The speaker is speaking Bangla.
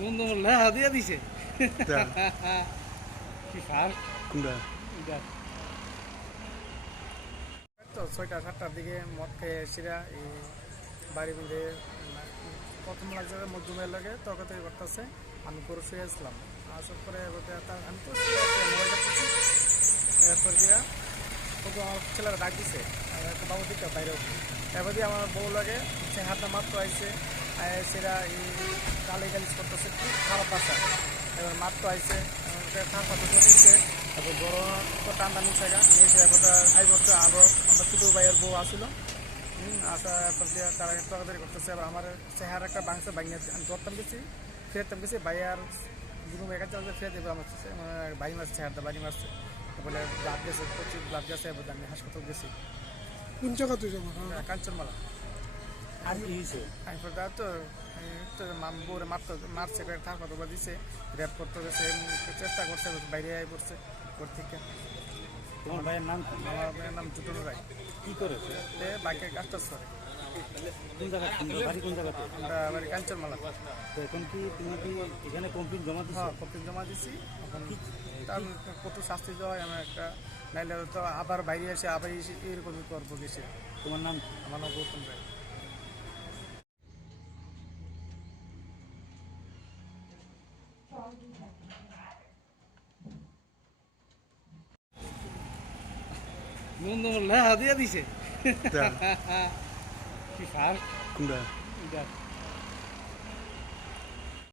বন্ধু বললে হাদিয়া দিছে কি সার কোনটা? এটা তো 6টা 7টার দিকে মদ খেয়ে এসিরা এই বাড়ি বেঁধে প্রথম লাগছে মধ্যমের লাগে তর্কাতর্কি করতেছে। আমি গরু শুয়ে আসলাম, আসার পরে আমি তো মোবাইল দেখতেছি। এরপর দিয়া ওকে আমার ছেলেরা ডাক দিছে, একটু বাবু দিকে বাইরে উঠে। এবার দিয়ে আমার বউ লাগে সে হাতটা মাত্র আইসে, সেরা এই গালি গালিজ করতেছে, খুব খারাপ বাসা। এবার মাত্র আইসে খারাপ দিচ্ছে। তারপর বড় তো টান্ডা নিচে নিয়ে এবার আই করতে আরও আমার ছোটো ভাইয়ের বউ আসলো। আসা এরপর দিয়ে তারা তরকারি করতেছে। এবার আমার চেহারা একটা বাংছে ভাঙিয়ে আমি ধরতাম গেছি, ফেরতাম গেছি ভাইয়ার দুটো মেয়ের কাছে ফেরত এবার আমার বাড়ি মারছে, চেহারাটা বাড়ি মারছে বলে ব্লাড গেছে, প্রচুর ব্লাড গেছে। এবার আমি হাসপাতাল গেছি কোন জায়গা তুই যাবো? কাঞ্চনমালা। আর কি হয়েছে? এরপর তো বউরে মারছে, থাকা তো দিছে, র্যাপ করতে গেছে, চেষ্টা করছে, বাইরে আই পড়ছে ওর থেকে। তোমার ভাইয়ের নাম কি? আমার ভাইয়ের নাম জুটন রায়। কি করেছে? বাইকের কাজটা করে। কোন জায়গা? বাড়ি কোন জায়গাতে? আমরা বাড়ি কাঞ্চনমালা। তো এখন কি তুমি কি এখানে কমপ্লেন জমা দিচ্ছ? হ্যাঁ, কপিল জমা দিছি। এখন তার কত শাস্তি দেওয়া হয় আমি একটা, নাইলে তো আবার বাইরে এসে আবার এরকমই করবো গেছে। তোমার নাম কি? আমার নাম গৌতম রায়। বন্ধু বললে হাদিয়া দিছে তা, কি সার কোনটা? এটা